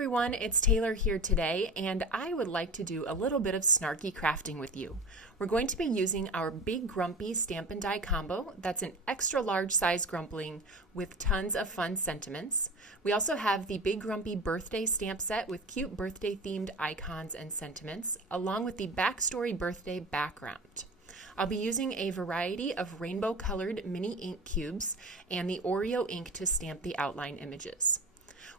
everyone, it's Taylor here today, and I would like to do a little bit of snarky crafting with you. We're going to be using our Big Grumpy Stamp and Die combo. That's an extra large size Grumpling with tons of fun sentiments. We also have the Big Grumpy Birthday stamp set with cute birthday themed icons and sentiments, along with the Backstory Birthday background. I'll be using a variety of rainbow colored mini ink cubes and the Oreo ink to stamp the outline images.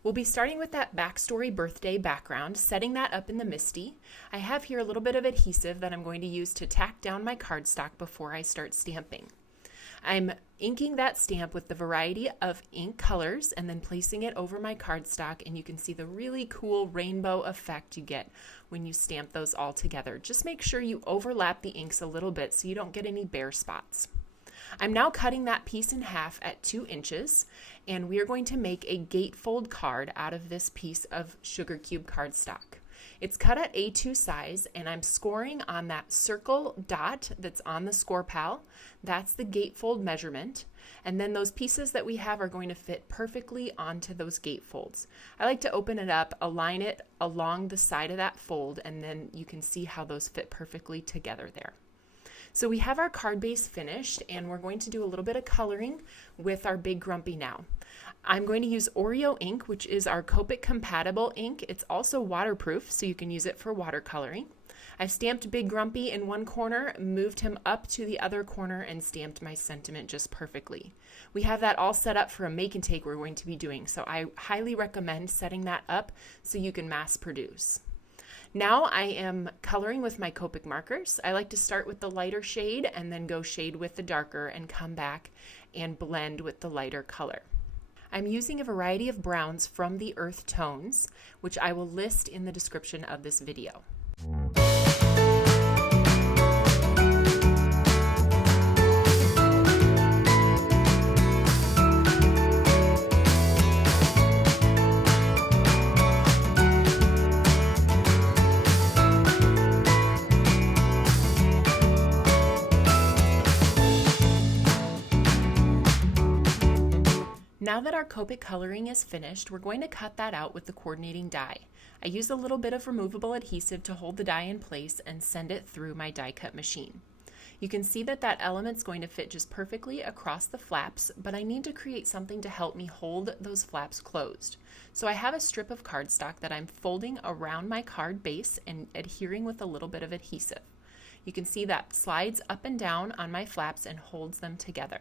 We'll be starting with that Backstory Birthday background, setting that up in the MISTI. I have here a little bit of adhesive that I'm going to use to tack down my cardstock before I start stamping. I'm inking that stamp with the variety of ink colors and then placing it over my cardstock, and you can see the really cool rainbow effect you get when you stamp those all together. Just make sure you overlap the inks a little bit so you don't get any bare spots. I'm now cutting that piece in half at 2 inches, and we are going to make a gatefold card out of this piece of sugar cube cardstock. It's cut at A2 size, and I'm scoring on that circle dot that's on the score pal. That's the gatefold measurement, and then those pieces that we have are going to fit perfectly onto those gatefolds. I like to open it up, align it along the side of that fold, and then you can see how those fit perfectly together there. So we have our card base finished, and we're going to do a little bit of coloring with our Big Grumpy now. I'm going to use Oreo ink, which is our Copic compatible ink. It's also waterproof, so you can use it for watercoloring. I've stamped Big Grumpy in one corner, moved him up to the other corner, and stamped my sentiment just perfectly. We have that all set up for a make and take we're going to be doing, so I highly recommend setting that up so you can mass produce. Now I am coloring with my Copic markers. I like to start with the lighter shade and then go shade with the darker and come back and blend with the lighter color. I'm using a variety of browns from the earth tones, which I will list in the description of this video. Now that our Copic coloring is finished, we're going to cut that out with the coordinating die. I use a little bit of removable adhesive to hold the die in place and send it through my die cut machine. You can see that that element's going to fit just perfectly across the flaps, but I need to create something to help me hold those flaps closed. So I have a strip of cardstock that I'm folding around my card base and adhering with a little bit of adhesive. You can see that slides up and down on my flaps and holds them together.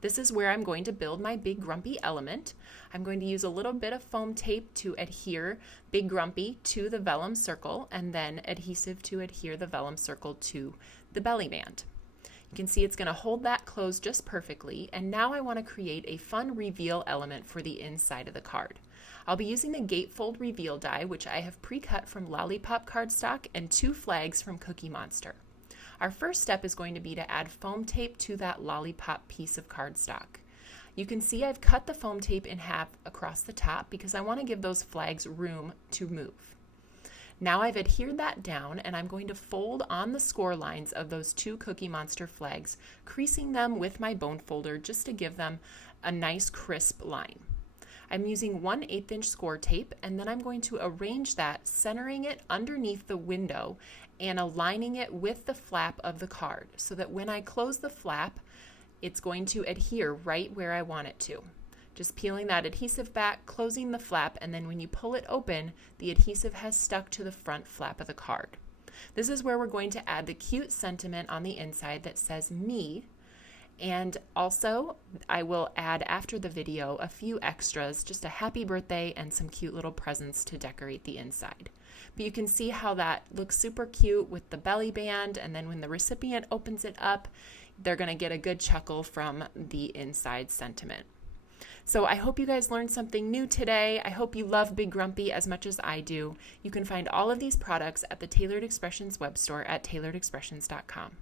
This is where I'm going to build my Big Grumpy element. I'm going to use a little bit of foam tape to adhere Big Grumpy to the vellum circle, and then adhesive to adhere the vellum circle to the belly band. You can see it's going to hold that closed just perfectly, and now I want to create a fun reveal element for the inside of the card. I'll be using the Gatefold Reveal die, which I have pre-cut from Lollipop cardstock, and 2 flags from Cookie Monster. Our first step is going to be to add foam tape to that Lollipop piece of cardstock. You can see I've cut the foam tape in half across the top because I want to give those flags room to move. Now I've adhered that down, and I'm going to fold on the score lines of those 2 Cookie Monster flags, creasing them with my bone folder just to give them a nice crisp line. I'm using 1/8 inch score tape, and then I'm going to arrange that, centering it underneath the window and aligning it with the flap of the card so that when I close the flap, it's going to adhere right where I want it to. Just peeling that adhesive back, closing the flap, and then when you pull it open, the adhesive has stuck to the front flap of the card. This is where we're going to add the cute sentiment on the inside that says me. And also, I will add after the video a few extras, just a happy birthday and some cute little presents to decorate the inside. But you can see how that looks super cute with the belly band, and then when the recipient opens it up, they're going to get a good chuckle from the inside sentiment. So I hope you guys learned something new today. I hope you love Big Grumpy as much as I do. You can find all of these products at the Tailored Expressions web store at tailoredexpressions.com.